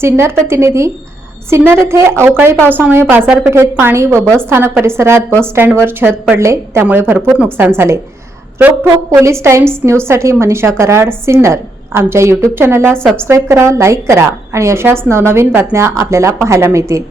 सिन्नर प्रतिनिधी. सिन्नर येथे अवकाळी पावसामुळे बाजारपेठेत पाणी व बस स्थानक परिसरात बस स्टँडवर छत पडले त्यामुळे भरपूर नुकसान झाले. रोकठोक पोलीस टाइम्स न्यूजसाठी मनीषा कराड सिन्नर. आमच्या यूट्यूब चॅनलला सबस्क्राईब करा लाईक करा आणि अशाच नवनवीन बातम्या आपल्याला पाहायला मिळतील.